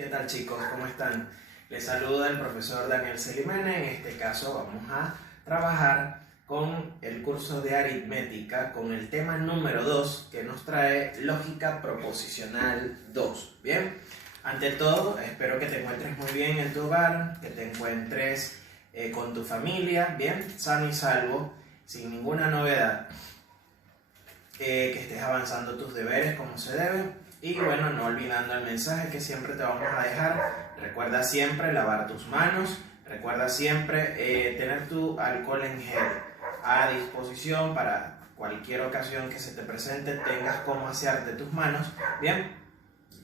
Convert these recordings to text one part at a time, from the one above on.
¿Qué tal, chicos? ¿Cómo están? Les saluda el profesor Daniel Celimene. En este caso vamos a trabajar con el curso de aritmética con el tema número 2 que nos trae lógica proposicional 2. Bien, ante todo espero que te encuentres muy bien en tu hogar, que te encuentres con tu familia, bien, sano y salvo, sin ninguna novedad, que estés avanzando tus deberes como se debe. Y bueno, no olvidando el mensaje que siempre te vamos a dejar. Recuerda siempre lavar tus manos. Recuerda siempre tener tu alcohol en gel a disposición para cualquier ocasión que se te presente, tengas cómo asearte tus manos. Bien.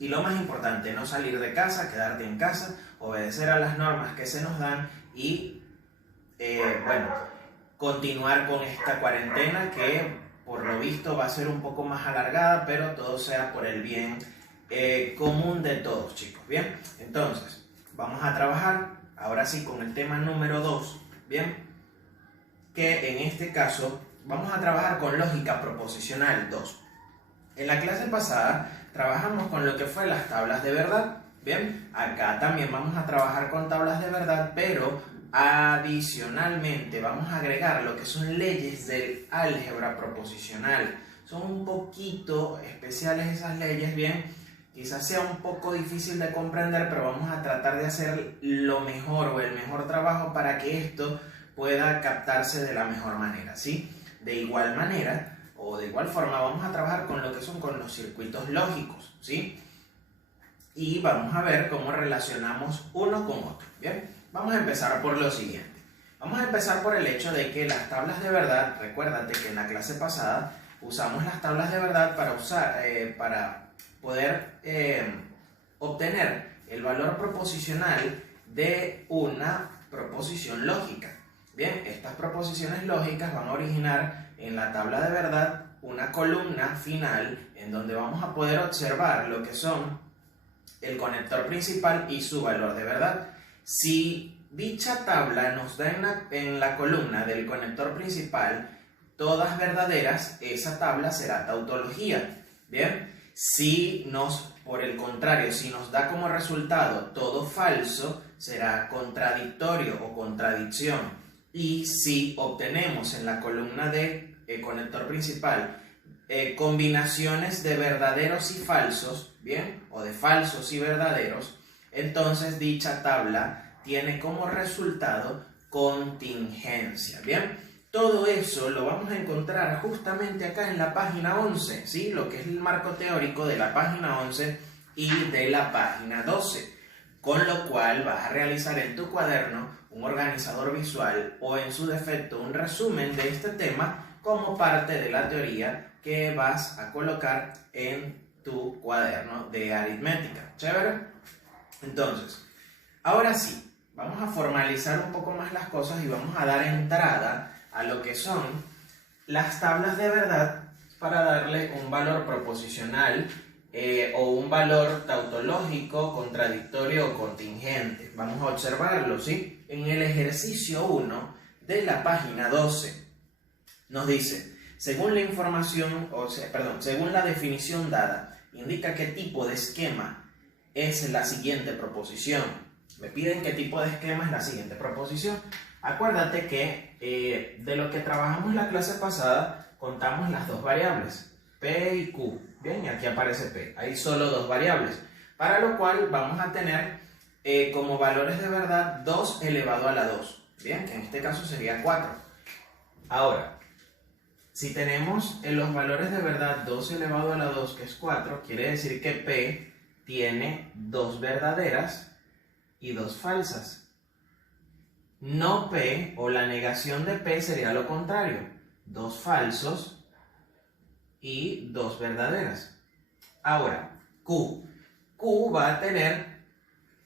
Y lo más importante, no salir de casa, quedarte en casa, obedecer a las normas que se nos dan y bueno, continuar con esta cuarentena que por lo visto va a ser un poco más alargada, pero todo sea por el bien común de todos, chicos. Bien, entonces vamos a trabajar ahora sí con el tema número 2, bien, que en este caso vamos a trabajar con lógica proposicional 2. En la clase pasada trabajamos con lo que fue las tablas de verdad. Bien, acá también vamos a trabajar con tablas de verdad, pero adicionalmente vamos a agregar lo que son leyes del álgebra proposicional. Son un poquito especiales esas leyes, bien, quizás sea un poco difícil de comprender, pero vamos a tratar de hacer lo mejor o el mejor trabajo para que esto pueda captarse de la mejor manera, ¿sí? De igual manera o de igual forma vamos a trabajar con lo que son con los circuitos lógicos, ¿sí? Y vamos a ver cómo relacionamos uno con otro, ¿bien? Vamos a empezar por lo siguiente. Vamos a empezar por el hecho de que las tablas de verdad, recuérdate que en la clase pasada usamos las tablas de verdad para poder obtener el valor proposicional de una proposición lógica. Bien, estas proposiciones lógicas van a originar en la tabla de verdad una columna final en donde vamos a poder observar lo que son el conector principal y su valor de verdad. Si dicha tabla nos da en la columna del conector principal todas verdaderas, esa tabla será tautología. Bien, por el contrario, si nos da como resultado todo falso, será contradictorio o contradicción. Y si obtenemos en la columna de conector principal combinaciones de verdaderos y falsos, bien, o de falsos y verdaderos, entonces dicha tabla tiene como resultado contingencia, bien. Todo eso lo vamos a encontrar justamente acá en la página 11, ¿sí? Lo que es el marco teórico de la página 11 y de la página 12, con lo cual vas a realizar en tu cuaderno un organizador visual o en su defecto un resumen de este tema como parte de la teoría que vas a colocar en tu cuaderno de aritmética. ¿Chévere? Entonces, ahora sí, vamos a formalizar un poco más las cosas y vamos a dar entrada a lo que son las tablas de verdad para darle un valor proposicional o un valor tautológico, contradictorio o contingente. Vamos a observarlo, ¿sí? En el ejercicio 1 de la página 12 nos dice, según la información, según la definición dada, indica qué tipo de esquema es la siguiente proposición. Me piden qué tipo de esquema es la siguiente proposición. Acuérdate que de lo que trabajamos la clase pasada, contamos las dos variables, P y Q. Bien, y aquí aparece P. Hay solo dos variables, para lo cual vamos a tener como valores de verdad 2 elevado a la 2. Bien, que en este caso sería 4. Ahora, si tenemos en los valores de verdad 2 elevado a la 2, que es 4, quiere decir que P tiene 2 verdaderas y 2 falsas. No P, o la negación de P sería lo contrario, 2 falsos y 2 verdaderas. Ahora, Q va a tener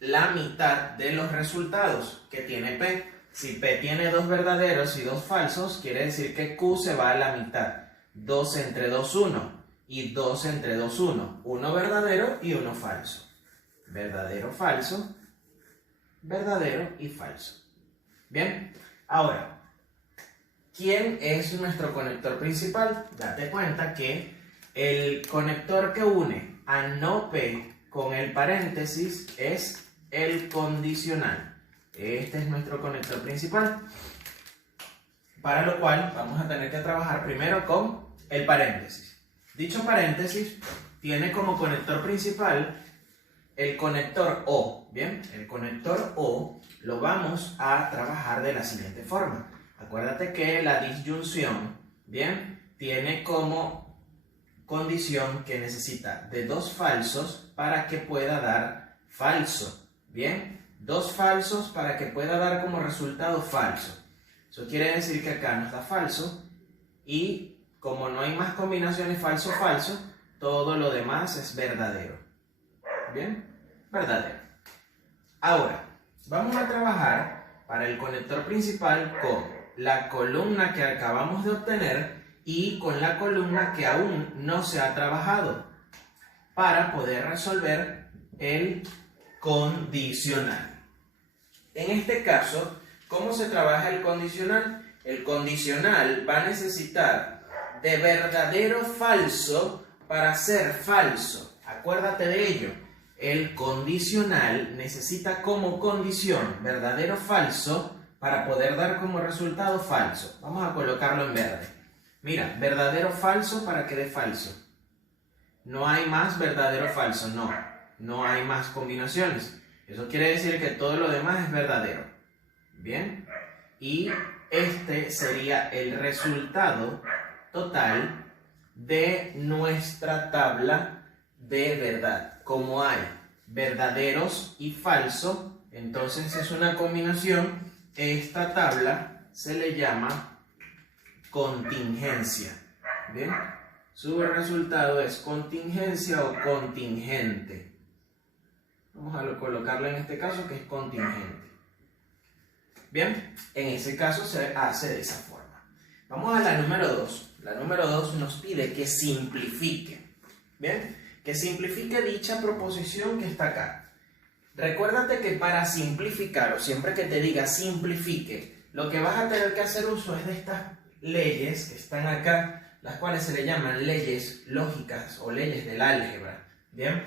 la mitad de los resultados que tiene P. Si P tiene 2 verdaderos y 2 falsos, quiere decir que Q se va a la mitad. 2 entre 2, 1. Y 2 entre 2, 1. Uno verdadero y uno falso. Verdadero, falso. Verdadero y falso. Bien. Ahora, ¿quién es nuestro conector principal? Date cuenta que el conector que une a no P con el paréntesis es el condicional. Este es nuestro conector principal, para lo cual vamos a tener que trabajar primero con el paréntesis. Dicho paréntesis tiene como conector principal el conector O. Bien, el conector O lo vamos a trabajar de la siguiente forma. Acuérdate que la disyunción, bien, tiene como condición que necesita de dos falsos para que pueda dar falso. Bien, dos falsos para que pueda dar como resultado falso. Eso quiere decir que acá nos da falso y como no hay más combinaciones falso-falso, todo lo demás es verdadero. Bien, verdadero. Ahora, vamos a trabajar para el conector principal con la columna que acabamos de obtener y con la columna que aún no se ha trabajado para poder resolver el condicional. En este caso, ¿cómo se trabaja el condicional? El condicional va a necesitar de verdadero falso para ser falso. Acuérdate de ello. El condicional necesita como condición verdadero falso para poder dar como resultado falso. Vamos a colocarlo en verde. Mira, verdadero falso para que dé falso. No hay más verdadero falso, no hay más combinaciones. Eso quiere decir que todo lo demás es verdadero. Bien, y este sería el resultado total de nuestra tabla de verdad. Como hay verdaderos y falso, entonces es una combinación. Esta tabla se le llama contingencia. Bien, su resultado es contingencia o contingente. Vamos a colocarlo en este caso que es contingente. Bien, en ese caso se hace de esa forma. Vamos a la número 2. La número 2 nos pide que simplifique. Bien, que simplifique dicha proposición que está acá. Recuérdate que para simplificar, o siempre que te diga simplifique, lo que vas a tener que hacer uso es de estas leyes que están acá, las cuales se le llaman leyes lógicas o leyes del álgebra. Bien,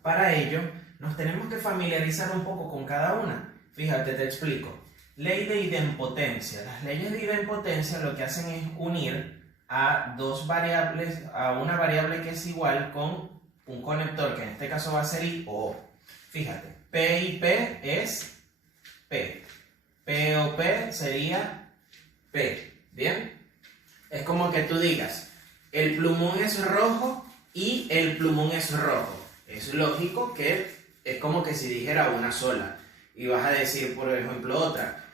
para ello nos tenemos que familiarizar un poco con cada una. Fíjate, te explico. Ley de idempotencia. Las leyes de idempotencia lo que hacen es unir a dos variables, a una variable que es igual con un conector, que en este caso va a ser I o O. Fíjate, P y P es P. P o P sería P. ¿Bien? Es como que tú digas, el plumón es rojo y el plumón es rojo. Es lógico que es como que si dijera una sola. Y vas a decir, por ejemplo, otra.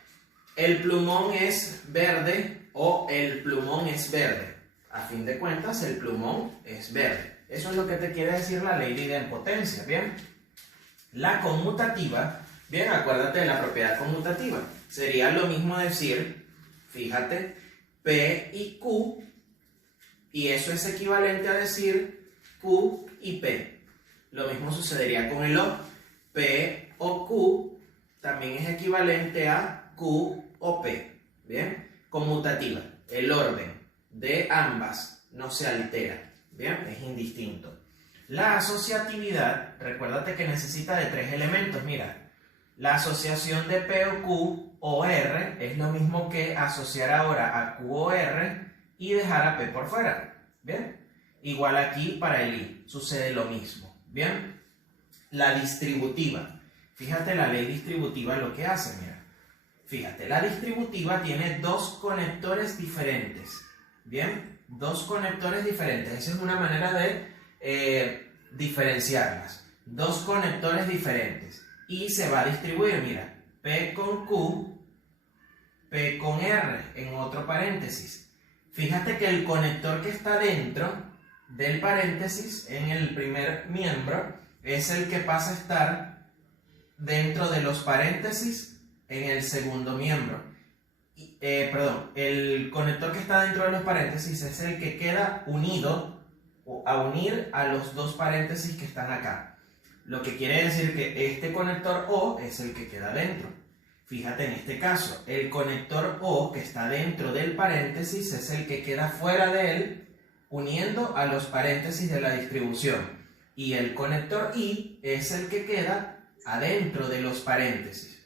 El plumón es verde o el plumón es verde. A fin de cuentas, el plumón es verde. Eso es lo que te quiere decir la ley de idempotencia, ¿bien? La conmutativa, bien, acuérdate de la propiedad conmutativa. Sería lo mismo decir, fíjate, P y Q, y eso es equivalente a decir Q y P. Lo mismo sucedería con el O. P o Q también es equivalente a Q o P. Bien, conmutativa. El orden de ambas no se altera. Bien, es indistinto. La asociatividad, recuérdate que necesita de tres elementos. Mira, la asociación de P o Q o R es lo mismo que asociar ahora a Q o R y dejar a P por fuera. Bien, igual aquí para el I, sucede lo mismo. Bien, la distributiva. Fíjate la ley distributiva lo que hace, mira. Fíjate, la distributiva tiene dos conectores diferentes. Bien, dos conectores diferentes. Esa es una manera de diferenciarlas. Dos conectores diferentes. Y se va a distribuir, mira, P con Q, P con R, en otro paréntesis. Fíjate que el conector que está dentro del paréntesis, en el primer miembro, es el que pasa a estar dentro de los paréntesis en el segundo miembro. El conector que está dentro de los paréntesis es el que queda unido o a unir a los dos paréntesis que están acá. Lo que quiere decir que este conector O es el que queda dentro. Fíjate en este caso, el conector O que está dentro del paréntesis es el que queda fuera de él, uniendo a los paréntesis de la distribución. y el conector I es el que queda adentro de los paréntesis.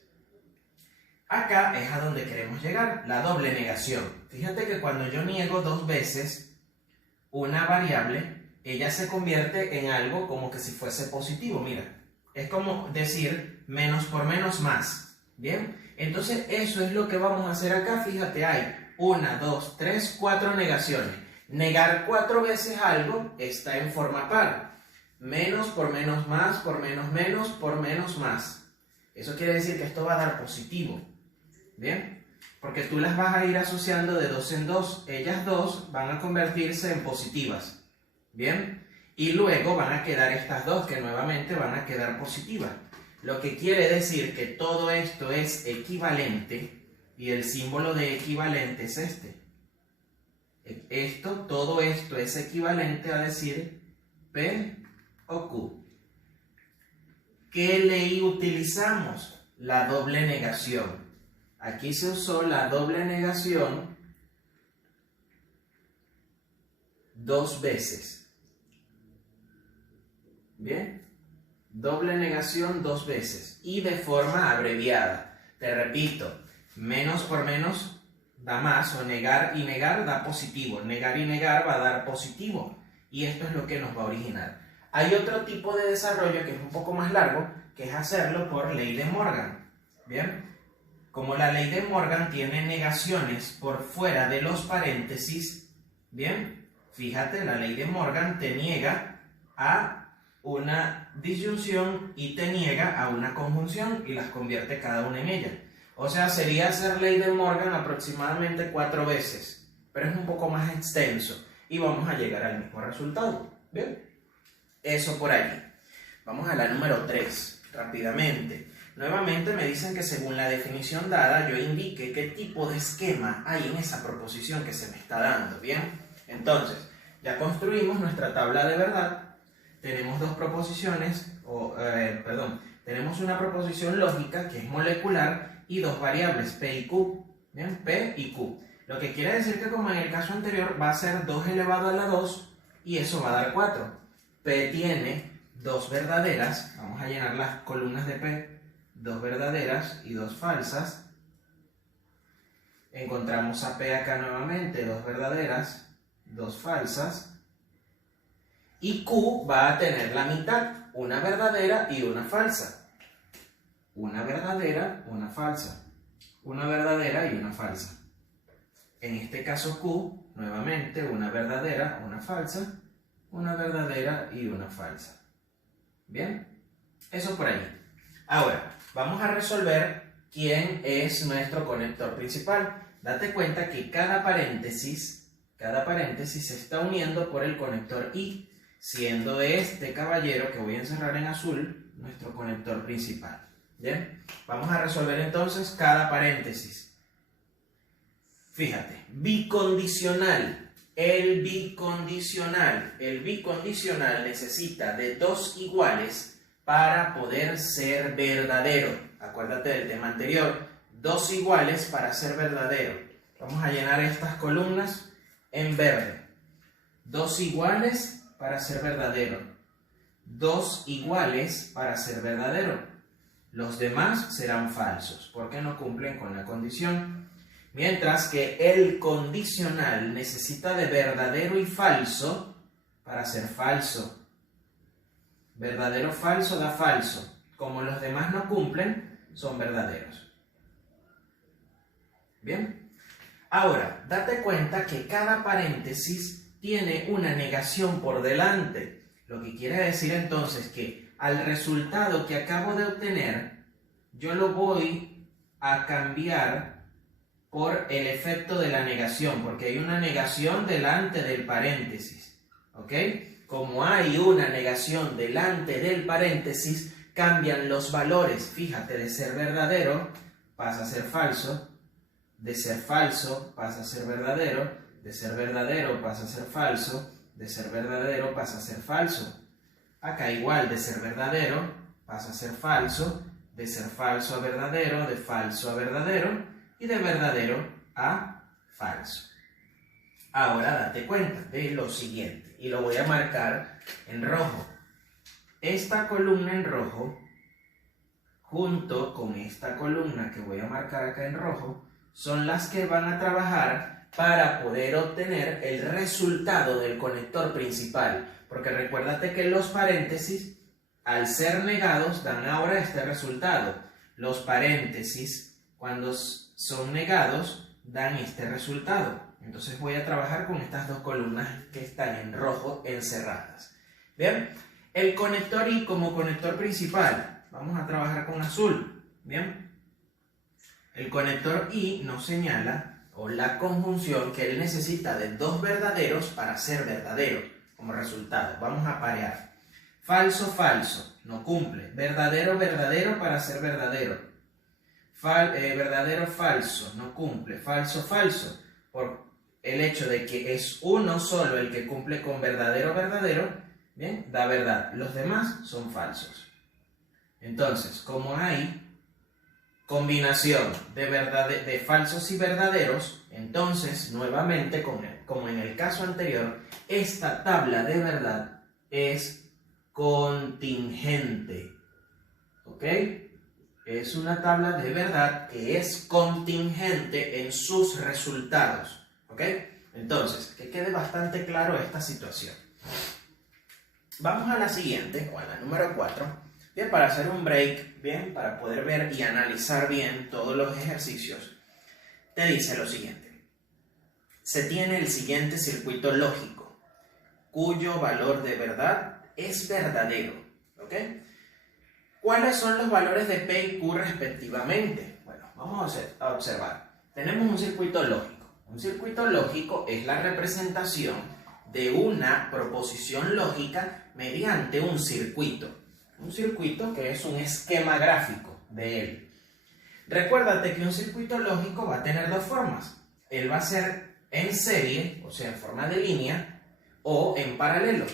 Acá es a donde queremos llegar, la doble negación. Fíjate que cuando yo niego dos veces una variable, ella se convierte en algo como que si fuese positivo. Mira, es como decir menos por menos más. ¿Bien? Entonces eso es lo que vamos a hacer acá. Fíjate, hay 1, 2, 3, 4 negaciones. Negar 4 veces algo está en forma par. Menos por menos más, por menos menos, por menos más. Eso quiere decir que esto va a dar positivo. ¿Bien? Porque tú las vas a ir asociando de dos en dos. Ellas dos van a convertirse en positivas. ¿Bien? Y luego van a quedar estas dos que nuevamente van a quedar positivas. Lo que quiere decir que todo esto es equivalente y el símbolo de equivalente es este. Todo esto es equivalente a decir P o Q. ¿Qué ley utilizamos? La doble negación. Aquí se usó la doble negación dos veces. ¿Bien? Doble negación dos veces y de forma abreviada. Te repito, menos por menos da más, o negar y negar da positivo. Negar y negar va a dar positivo y esto es lo que nos va a originar. Hay otro tipo de desarrollo que es un poco más largo, que es hacerlo por ley de Morgan. ¿Bien? Como la ley de Morgan tiene negaciones por fuera de los paréntesis, ¿bien? Fíjate, la ley de Morgan te niega a una disyunción y te niega a una conjunción y las convierte cada una en ella. O sea, sería hacer ley de Morgan aproximadamente 4 veces, pero es un poco más extenso y vamos a llegar al mismo resultado. ¿Bien? Eso por allí. Vamos a la número 3, rápidamente. Nuevamente me dicen que según la definición dada yo indique qué tipo de esquema hay en esa proposición que se me está dando. ¿Bien? Entonces, ya construimos nuestra tabla de verdad. Tenemos dos proposiciones, tenemos una proposición lógica que es molecular y dos variables, P y Q. ¿Bien? P y Q. Lo que quiere decir que como en el caso anterior va a ser 2 elevado a la 2 y eso va a dar 4. P tiene dos verdaderas, vamos a llenar las columnas de P, dos verdaderas y dos falsas. Encontramos a P acá nuevamente, dos verdaderas, dos falsas. Y Q va a tener la mitad, una verdadera y una falsa. Una verdadera, una falsa. Una verdadera y una falsa. En este caso Q, nuevamente, una verdadera, una falsa. Una verdadera y una falsa. ¿Bien? Eso por ahí. Ahora, vamos a resolver quién es nuestro conector principal. Date cuenta que cada paréntesis se está uniendo por el conector I, siendo este caballero que voy a encerrar en azul nuestro conector principal. ¿Bien? Vamos a resolver entonces cada paréntesis. Fíjate, bicondicional. El bicondicional necesita de dos iguales para poder ser verdadero. Acuérdate del tema anterior, dos iguales para ser verdadero. Vamos a llenar estas columnas en verde. Dos iguales para ser verdadero. Dos iguales para ser verdadero. Los demás serán falsos porque no cumplen con la condición. Mientras que el condicional necesita de verdadero y falso para ser falso. Verdadero falso da falso. Como los demás no cumplen, son verdaderos. ¿Bien? Ahora, date cuenta que cada paréntesis tiene una negación por delante. Lo que quiere decir entonces que al resultado que acabo de obtener, yo lo voy a cambiar por el efecto de la negación, porque hay una negación delante del paréntesis. ¿Ok? Como hay una negación delante del paréntesis, cambian los valores. Fíjate, de ser verdadero pasa a ser falso, de ser falso pasa a ser verdadero, de ser verdadero pasa a ser falso, de ser verdadero pasa a ser falso. Acá igual, de ser verdadero pasa a ser falso, de ser falso a verdadero, de falso a verdadero y de verdadero a falso. Ahora date cuenta de lo siguiente y lo voy a marcar en rojo. esta columna en rojo, junto con esta columna que voy a marcar acá en rojo, son las que van a trabajar para poder obtener el resultado del conector principal. Porque recuérdate que los paréntesis, al ser negados, dan ahora este resultado. Los paréntesis, cuando son negados, dan este resultado. Entonces voy a trabajar con estas dos columnas que están en rojo encerradas. Bien, el conector I como conector principal, vamos a trabajar con azul. Bien, el conector I nos señala, o la conjunción, que él necesita de dos verdaderos para ser verdadero. Como resultado, vamos a parear. Falso, falso, no cumple. Verdadero, verdadero para ser verdadero. Verdadero, falso, no cumple. Falso, falso, por el hecho de que es uno solo el que cumple con verdadero, verdadero, bien, da verdad. Los demás son falsos. Entonces, como hay combinación de falsos y verdaderos, entonces, nuevamente, como en el caso anterior, esta tabla de verdad es contingente. ¿Ok? Es una tabla de verdad que es contingente en sus resultados. ¿Ok? Entonces, que quede bastante claro esta situación. Vamos a la siguiente, o a la número 4. Bien, para hacer un break, bien, para poder ver y analizar bien todos los ejercicios, te dice lo siguiente. Se tiene el siguiente circuito lógico, cuyo valor de verdad es verdadero. ¿Ok? ¿Cuáles son los valores de P y Q respectivamente? Bueno, vamos a observar. Tenemos un circuito lógico. Un circuito lógico es la representación de una proposición lógica mediante un circuito. Un circuito que es un esquema gráfico de él. Recuérdate que un circuito lógico va a tener dos formas. Él va a ser en serie, o sea, en forma de línea, o en paralelo.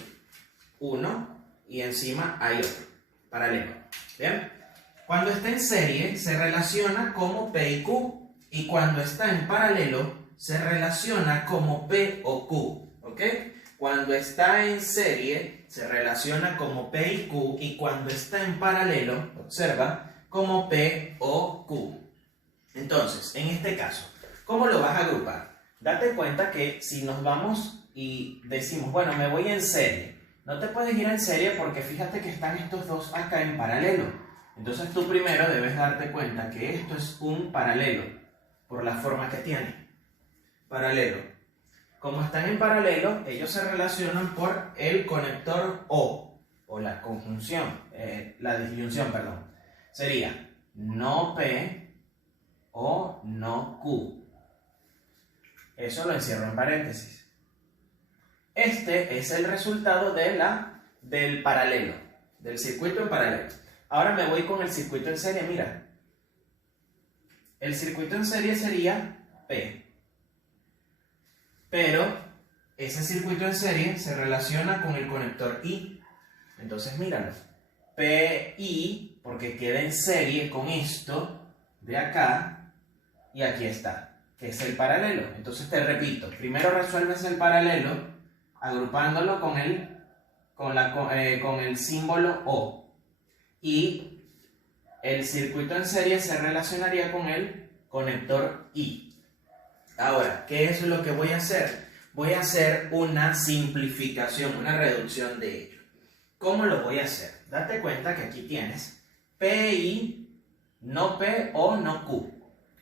Uno y encima hay otro. Paralelo. ¿Bien? Cuando está en serie se relaciona como P y Q. Y cuando está en paralelo se relaciona como P o Q. ¿Ok? Cuando está en serie se relaciona como P y Q, y cuando está en paralelo, observa, como P o Q. Entonces, en este caso, ¿cómo lo vas a agrupar? Date cuenta que si nos vamos y decimos, bueno, me voy en serie, no te puedes ir en serie porque fíjate que están estos dos acá en paralelo. Entonces tú primero debes darte cuenta que esto es un paralelo, por la forma que tiene. Paralelo. Como están en paralelo, ellos se relacionan por el conector O la conjunción, la disyunción, perdón. Sería no P o no Q. Eso lo encierro en paréntesis. Este es el resultado del paralelo, del circuito en paralelo. Ahora me voy con el circuito en serie, mira. El circuito en serie sería P. Pero ese circuito en serie se relaciona con el conector I. Entonces míralo. PI, porque queda en serie con esto de acá, y aquí está, que es el paralelo. Entonces te repito, primero resuelves el paralelo agrupándolo con el símbolo O. Y el circuito en serie se relacionaría con el conector I. Ahora, ¿qué es lo que voy a hacer? Voy a hacer una simplificación, una reducción de ello. ¿Cómo lo voy a hacer? Date cuenta que aquí tienes PI, no P o no Q.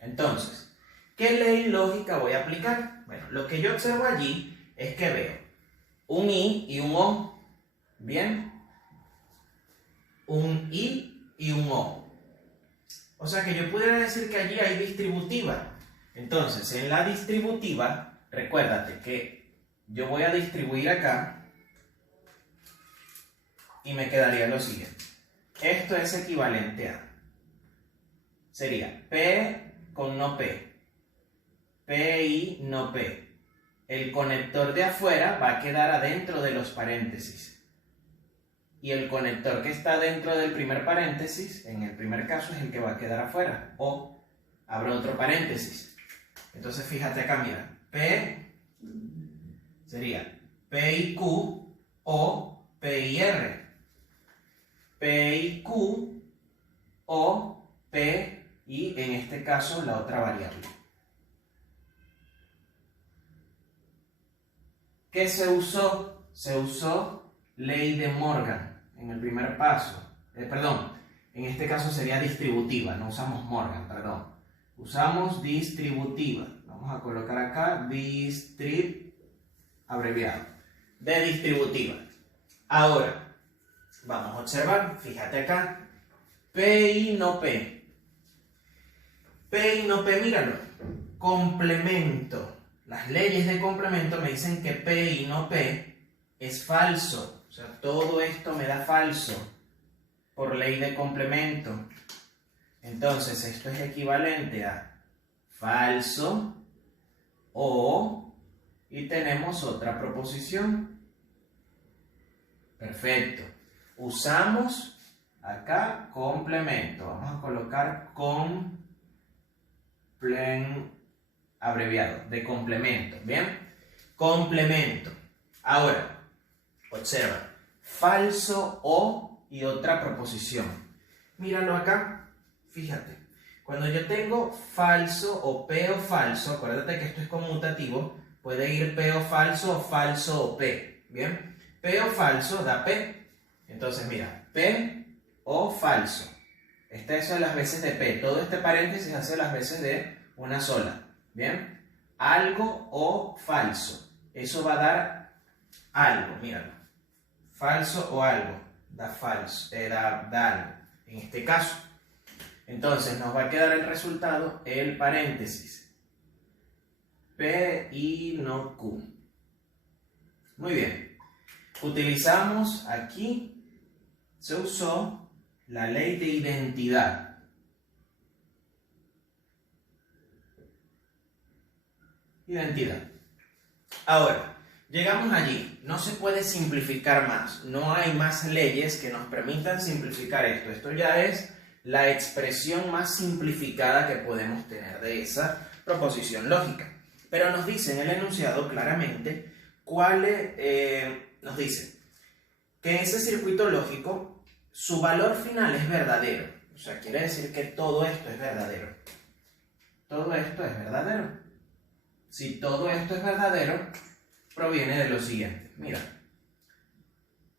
Entonces, ¿qué ley lógica voy a aplicar? Bueno, lo que yo observo allí es que veo un I y un O. ¿Bien? Un I y un O. O sea que yo pudiera decir que allí hay distributiva. Entonces, en la distributiva, recuérdate que yo voy a distribuir acá y me quedaría lo siguiente. Esto es equivalente a, sería P con no P, PI no P. El conector de afuera va a quedar adentro de los paréntesis. Y el conector que está dentro del primer paréntesis, en el primer caso, es el que va a quedar afuera. O abro otro paréntesis. Entonces fíjate acá, mira, P sería P y Q o P y R. P y Q, o P y en este caso la otra variable. ¿Qué se usó? Se usó ley de Morgan en el primer paso. En este caso sería distributiva, no usamos Morgan, perdón. Usamos distributiva. Vamos a colocar acá abreviado. De distributiva. Ahora, vamos a observar, fíjate acá. P y no P. P y no P, míralo. Complemento. Las leyes de complemento me dicen que P y no P es falso. O sea, todo esto me da falso por ley de complemento. Entonces, esto es equivalente a falso o, y tenemos otra proposición. Perfecto. Usamos acá complemento. Vamos a colocar abreviado, de complemento. ¿Bien? Complemento. Ahora, observa. Falso o y otra proposición. Míralo acá. Fíjate. Cuando yo tengo falso o P o falso, acuérdate que esto es conmutativo, puede ir P o falso o P. ¿Bien? P o falso da P. Entonces, mira, P o falso. Esta es las veces de P. Todo este paréntesis hace las veces de una sola. ¿Bien? Algo o falso. Eso va a dar algo, míralo. Falso o algo. Da falso, da algo. En este caso. Entonces nos va a quedar el resultado, el paréntesis. P y no Q. Muy bien. Utilizamos aquí, se usó la ley de identidad. Identidad. Ahora, llegamos allí. No se puede simplificar más. No hay más leyes que nos permitan simplificar esto. Esto ya es la expresión más simplificada que podemos tener de esa proposición lógica. Pero nos dice en el enunciado claramente nos dice que ese circuito lógico, su valor final es verdadero. O sea, quiere decir que todo esto es verdadero. Todo esto es verdadero. Si todo esto es verdadero, proviene de lo siguiente. Mira,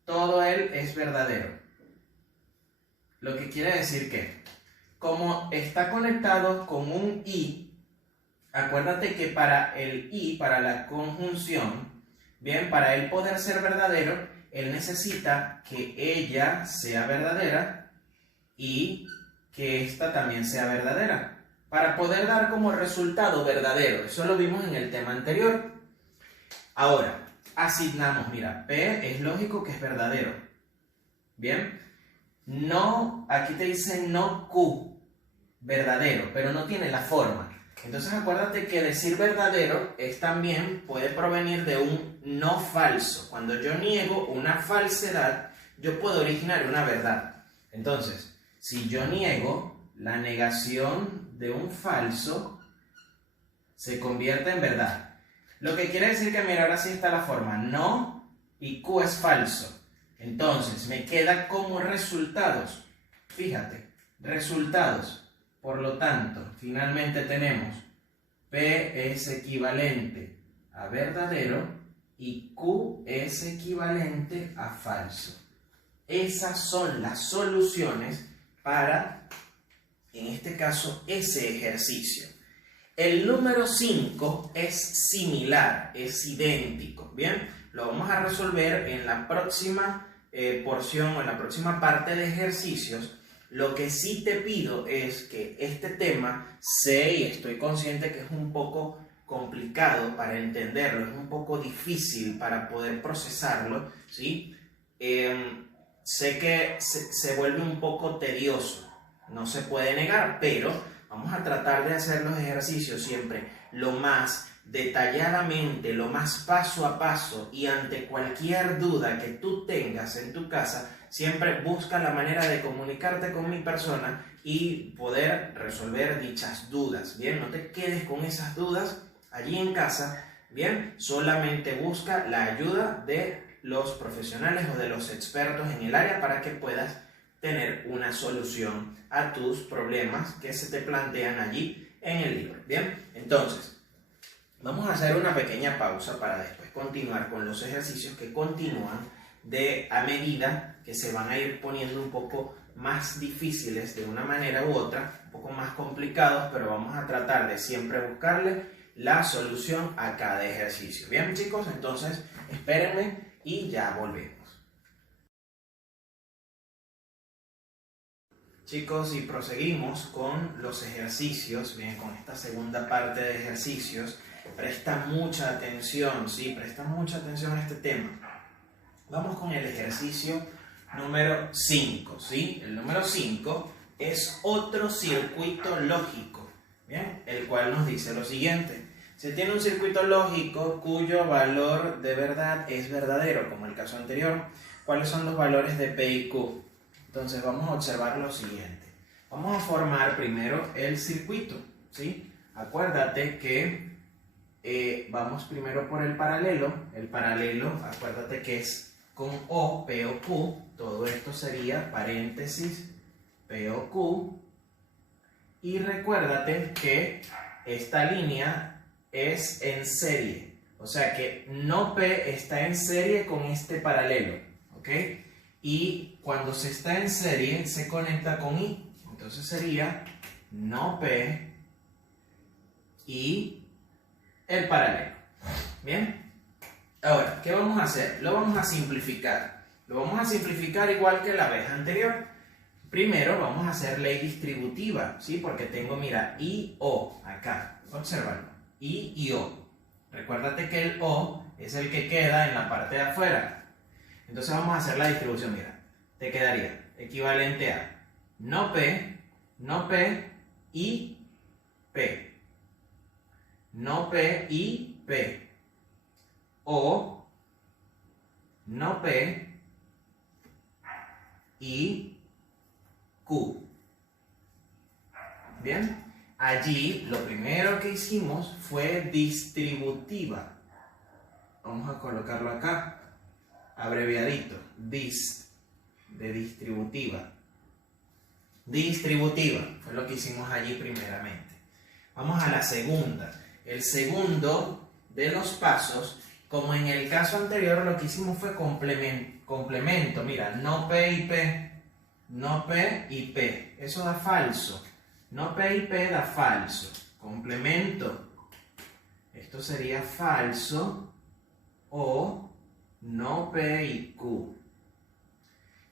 todo él es verdadero. Lo que quiere decir que, como está conectado con un i, acuérdate que para el i, para la conjunción, bien, para él poder ser verdadero, él necesita que ella sea verdadera y que esta también sea verdadera, para poder dar como resultado verdadero. Eso lo vimos en el tema anterior. Ahora, asignamos, mira, P es lógico que es verdadero. Bien. No, aquí te dice no Q, verdadero, pero no tiene la forma. Entonces acuérdate que decir verdadero también puede provenir de un no falso. Cuando yo niego una falsedad, yo puedo originar una verdad. Entonces, si yo niego, la negación de un falso se convierte en verdad. Lo que quiere decir que, mira, ahora sí está la forma no y Q es falso. Entonces, me queda como resultados. Fíjate, resultados. Por lo tanto, finalmente tenemos P es equivalente a verdadero y Q es equivalente a falso. Esas son las soluciones para, en este caso, ese ejercicio. El número 5 es similar, es idéntico. Bien, lo vamos a resolver en la próxima porción o en la próxima parte de ejercicios. Lo que sí te pido es que este tema, sé y estoy consciente que es un poco complicado para entenderlo, es un poco difícil para poder procesarlo, ¿sí? Sé que se vuelve un poco tedioso, no se puede negar, pero vamos a tratar de hacer los ejercicios siempre lo más detalladamente, lo más paso a paso, y ante cualquier duda que tú tengas en tu casa, siempre busca la manera de comunicarte con mi persona y poder resolver dichas dudas. Bien, no te quedes con esas dudas allí en casa. Bien, solamente busca la ayuda de los profesionales o de los expertos en el área para que puedas tener una solución a tus problemas que se te plantean allí en el libro. Bien, entonces vamos a hacer una pequeña pausa para después continuar con los ejercicios que continúan a medida que se van a ir poniendo un poco más difíciles de una manera u otra, un poco más complicados, pero vamos a tratar de siempre buscarle la solución a cada ejercicio. Bien, chicos, entonces espérenme y ya volvemos. Chicos, y proseguimos con los ejercicios. Bien, con esta segunda parte de ejercicios, presta mucha atención, ¿sí? Presta mucha atención a este tema. Vamos con el ejercicio número 5, ¿sí? El número 5 es otro circuito lógico, ¿bien? El cual nos dice lo siguiente. Se tiene un circuito lógico cuyo valor de verdad es verdadero, como el caso anterior. ¿Cuáles son los valores de P y Q? Entonces vamos a observar lo siguiente. Vamos a formar primero el circuito, ¿sí? Acuérdate que vamos primero por el paralelo. El paralelo, acuérdate que es con O, P o Q. Todo esto sería paréntesis P o Q. Y recuérdate que esta línea es en serie. O sea que no P está en serie con este paralelo, ¿ok? Y cuando se está en serie se conecta con I. Entonces sería no P y el paralelo. ¿Bien? Ahora, ¿qué vamos a hacer? Lo vamos a simplificar. Lo vamos a simplificar igual que la vez anterior. Primero vamos a hacer ley distributiva, ¿sí? Porque tengo, mira, I, O acá. Obsérvalo. I y O. Recuérdate que el O es el que queda en la parte de afuera. Entonces vamos a hacer la distribución, mira. Te quedaría equivalente a no P y P. No P y P. O no P y Q. Bien, allí lo primero que hicimos fue distributiva. Vamos a colocarlo acá. Abreviadito, dis, de distributiva. Distributiva, fue lo que hicimos allí primeramente. Vamos a la segunda. El segundo de los pasos, como en el caso anterior, lo que hicimos fue complemento. Mira, no P y P, no P y P. Eso da falso. No P y P da falso. Complemento. Esto sería falso o no P y Q.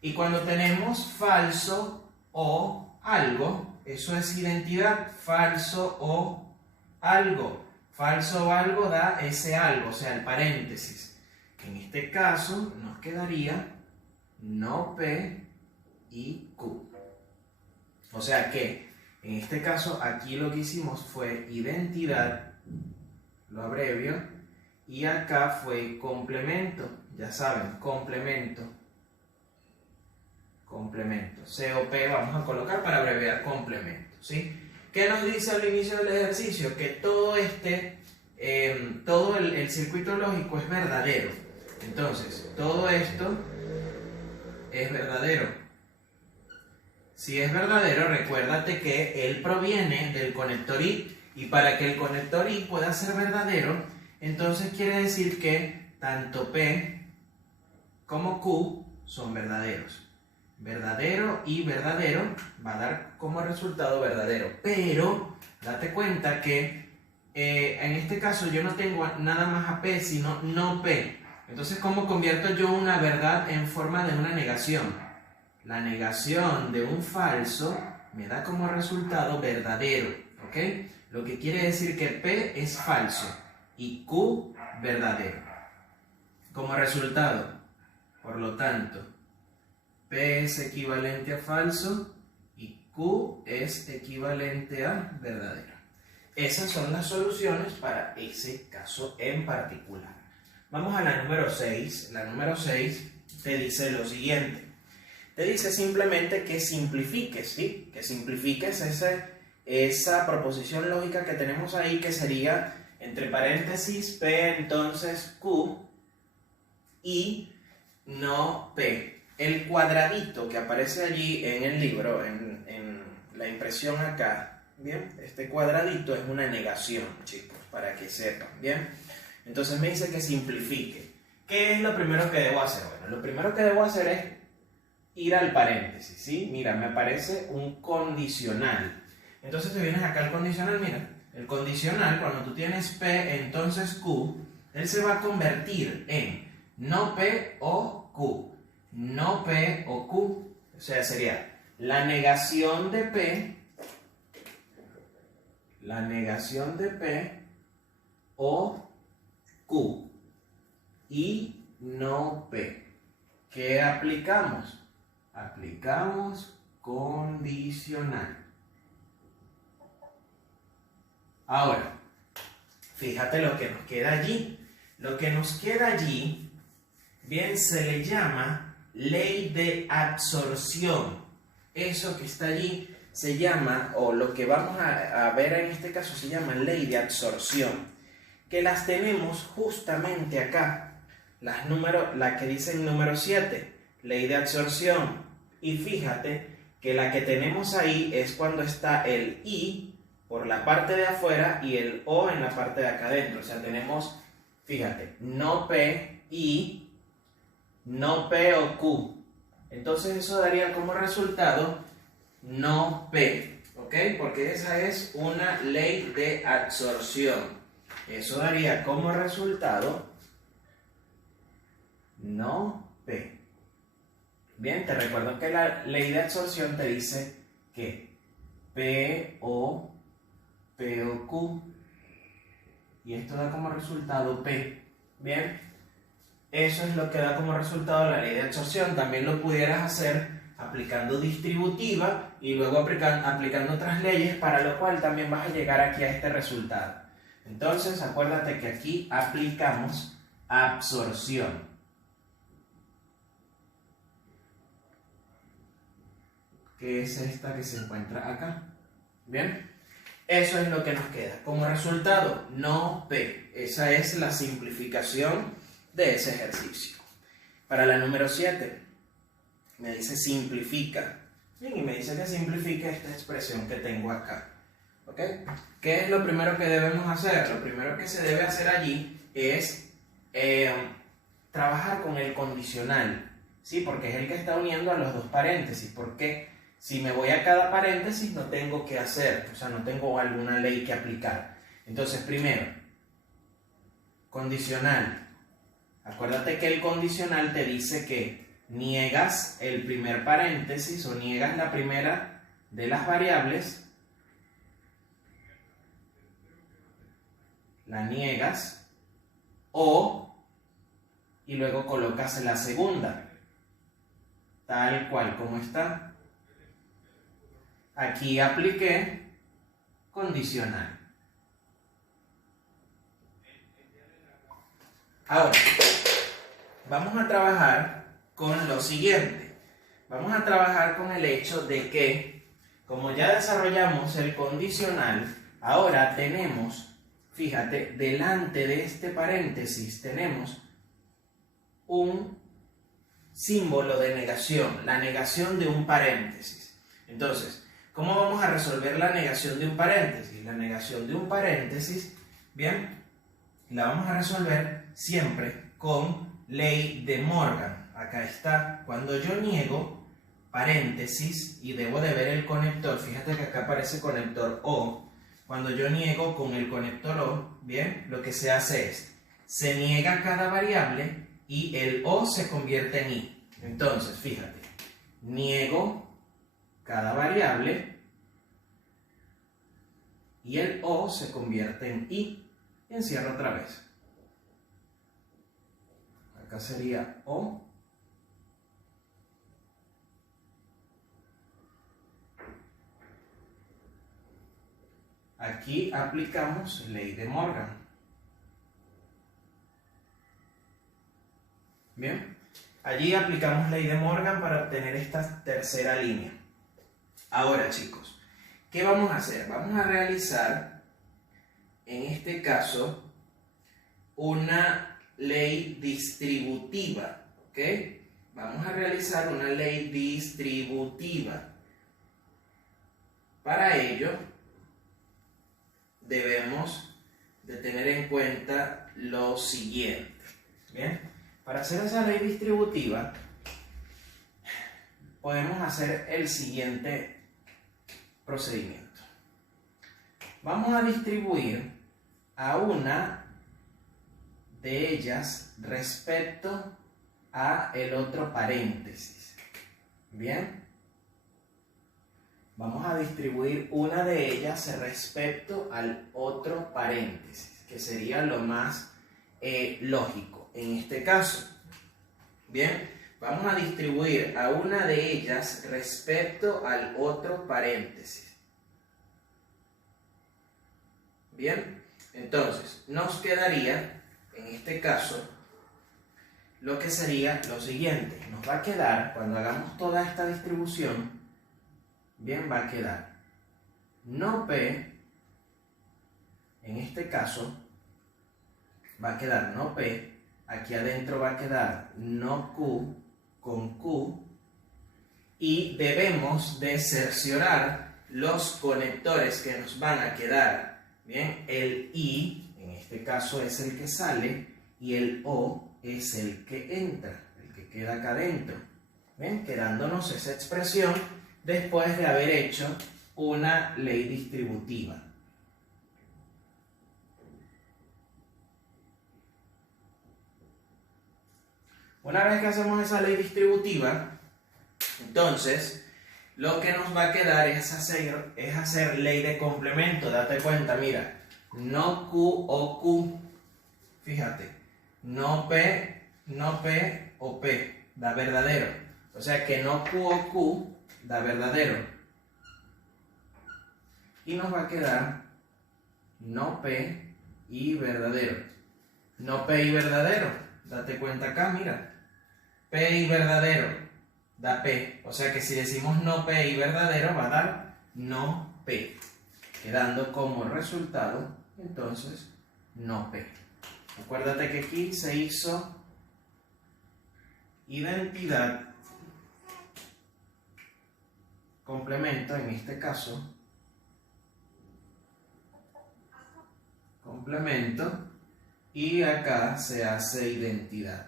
Y cuando tenemos falso o algo, eso es identidad. Falso o algo. Falso o algo da ese algo, o sea, el paréntesis. En este caso nos quedaría no P y Q. O sea que, en este caso, aquí lo que hicimos fue identidad, lo abrevio, y acá fue complemento, ya saben, complemento. Complemento. COP vamos a colocar para abreviar complemento, ¿sí? ¿Qué nos dice al inicio del ejercicio? Que todo el circuito lógico es verdadero. Entonces, todo esto es verdadero. Si es verdadero, recuérdate que él proviene del conector I, y para que el conector I pueda ser verdadero, entonces quiere decir que tanto P como Q son verdaderos. Verdadero y verdadero va a dar como resultado verdadero. Pero date cuenta que en este caso yo no tengo nada más a P, sino no P. Entonces, ¿cómo convierto yo una verdad en forma de una negación? La negación de un falso me da como resultado verdadero, ¿ok? Lo que quiere decir que P es falso y Q verdadero. Como resultado, por lo tanto, P es equivalente a falso y Q es equivalente a verdadero. Esas son las soluciones para ese caso en particular. Vamos a la número 6. La número 6 te dice lo siguiente. Te dice simplemente que simplifiques, ¿sí? Que simplifiques esa proposición lógica que tenemos ahí, que sería entre paréntesis P entonces Q y no P. el cuadradito que aparece allí en el libro, en la impresión acá, ¿bien? Este cuadradito es una negación, chicos, para que sepan, ¿bien? Entonces me dice que simplifique. ¿Qué es lo primero que debo hacer? Bueno, lo primero que debo hacer es ir al paréntesis, ¿sí? Mira, me aparece un condicional. Entonces te vienes acá al condicional, mira. El condicional, cuando tú tienes P, entonces Q, él se va a convertir en no P o Q. No P o Q. O sea, sería la negación de P o Q y no P. ¿Qué aplicamos? Aplicamos condicional. Ahora, fíjate lo que nos queda allí. Lo que nos queda allí, bien, se le llama ley de absorción. Eso que está allí se llama, o lo que vamos a ver en este caso se llama ley de absorción, que las tenemos justamente acá. La que dice en número 7, ley de absorción. Y fíjate que la que tenemos ahí es cuando está el I por la parte de afuera y el O en la parte de acá adentro. O sea, tenemos, fíjate, no P, I, no P o Q. Entonces eso daría como resultado no P, ¿ok? Porque esa es una ley de absorción. Eso daría como resultado no P. Bien, te recuerdo que la ley de absorción te dice que P o Q. Y esto da como resultado P. Bien, eso es lo que da como resultado la ley de absorción. También lo pudieras hacer aplicando distributiva y luego aplicando otras leyes, para lo cual también vas a llegar aquí a este resultado. Entonces, acuérdate que aquí aplicamos absorción. Que es esta que se encuentra acá. Bien, eso es lo que nos queda. Como resultado, no P. Esa es la simplificación de ese ejercicio. Para la número 7, me dice simplifica. Bien, y me dice que simplifique esta expresión que tengo acá. ¿Ok? ¿Qué es lo primero que debemos hacer? Lo primero que se debe hacer allí es trabajar con el condicional, ¿sí? Porque es el que está uniendo a los dos paréntesis. ¿Por qué? Si me voy a cada paréntesis no tengo que hacer, o sea, no tengo alguna ley que aplicar. Entonces, primero, condicional. Acuérdate que el condicional te dice que niegas el primer paréntesis o niegas la primera de las variables, la niegas, y luego colocas la segunda, tal cual como está. Aquí apliqué condicional. Ahora, vamos a trabajar con lo siguiente. Vamos a trabajar con el hecho de que, como ya desarrollamos el condicional, ahora tenemos, fíjate, delante de este paréntesis tenemos un símbolo de negación, la negación de un paréntesis. Entonces, ¿cómo vamos a resolver la negación de un paréntesis? La negación de un paréntesis, bien, la vamos a resolver siempre con ley de Morgan. Acá está, cuando yo niego paréntesis y debo de ver el conector, fíjate que acá aparece conector O. Cuando yo niego con el conector O, bien, lo que se hace es, se niega cada variable y el O se convierte en I. Entonces, fíjate, niego cada variable y el O se convierte en I y encierro otra vez. Acá sería O aquí aplicamos ley de Morgan. Bien, allí aplicamos ley de Morgan para obtener esta tercera línea. Ahora, chicos, ¿qué vamos a hacer? Vamos a realizar, en este caso, una ley distributiva, ¿ok? vamos a realizar una ley distributiva. Para ello, debemos de tener en cuenta lo siguiente. Bien, para hacer esa ley distributiva, podemos hacer el siguiente procedimiento. Vamos a distribuir a una de ellas respecto a el otro paréntesis. Bien, vamos a distribuir una de ellas respecto al otro paréntesis, que sería lo más lógico en este caso. Bien, vamos a distribuir a una de ellas respecto al otro paréntesis. Bien, entonces nos quedaría en este caso lo que sería lo siguiente. Nos va a quedar, cuando hagamos toda esta distribución, bien, va a quedar no P, en este caso va a quedar no P, aquí adentro va a quedar no Q con Q, y debemos de cerciorar los conectores que nos van a quedar. Bien, el I en este caso es el que sale y el O es el que entra, el que queda acá adentro. Bien, quedándonos esa expresión después de haber hecho una ley distributiva. Una vez que hacemos esa ley distributiva, entonces lo que nos va a quedar es hacer ley de complemento. Date cuenta, mira, no Q o Q, fíjate, no P o P, da verdadero. O sea que no Q o Q da verdadero. Y nos va a quedar no P y verdadero. No P y verdadero, date cuenta acá, mira, P y verdadero da P, o sea que si decimos no P y verdadero va a dar no P, quedando como resultado entonces no P. Acuérdate que aquí se hizo identidad, complemento en este caso, complemento, y acá se hace identidad.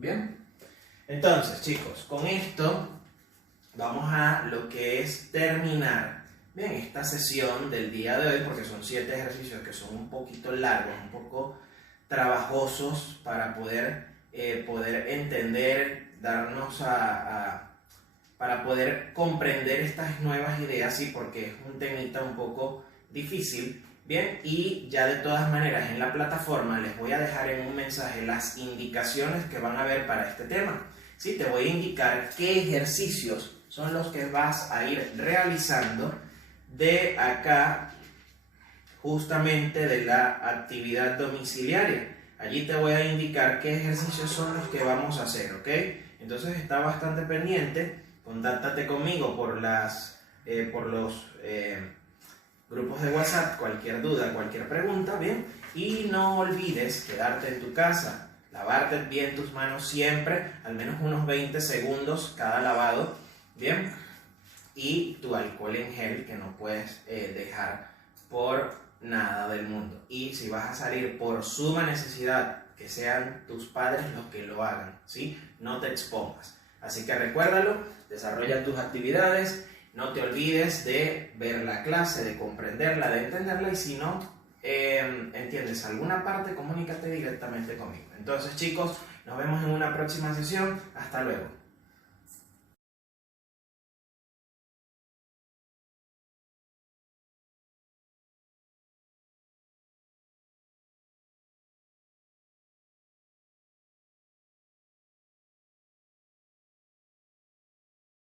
Bien, entonces chicos, con esto vamos a lo que es terminar bien esta sesión del día de hoy, porque son 7 ejercicios que son un poquito largos, un poco trabajosos para poder entender, para poder comprender estas nuevas ideas, ¿sí? Porque es un temita un poco difícil. Bien, y ya de todas maneras en la plataforma les voy a dejar en un mensaje las indicaciones que van a ver para este tema. ¿Sí? Te voy a indicar qué ejercicios son los que vas a ir realizando de acá, justamente de la actividad domiciliaria. Allí te voy a indicar qué ejercicios son los que vamos a hacer, ¿ok? Entonces está bastante pendiente, contáctate conmigo por los grupos de WhatsApp, cualquier duda, cualquier pregunta, ¿bien? Y no olvides quedarte en tu casa, lavarte bien tus manos siempre, al menos unos 20 segundos cada lavado, ¿bien? Y tu alcohol en gel que no puedes dejar por nada del mundo. Y si vas a salir por suma necesidad, que sean tus padres los que lo hagan, ¿sí? No te expongas. Así que recuérdalo, desarrolla tus actividades. No te olvides de ver la clase, de comprenderla, de entenderla, y si no entiendes alguna parte, comunícate directamente conmigo. Entonces chicos, nos vemos en una próxima sesión. Hasta luego.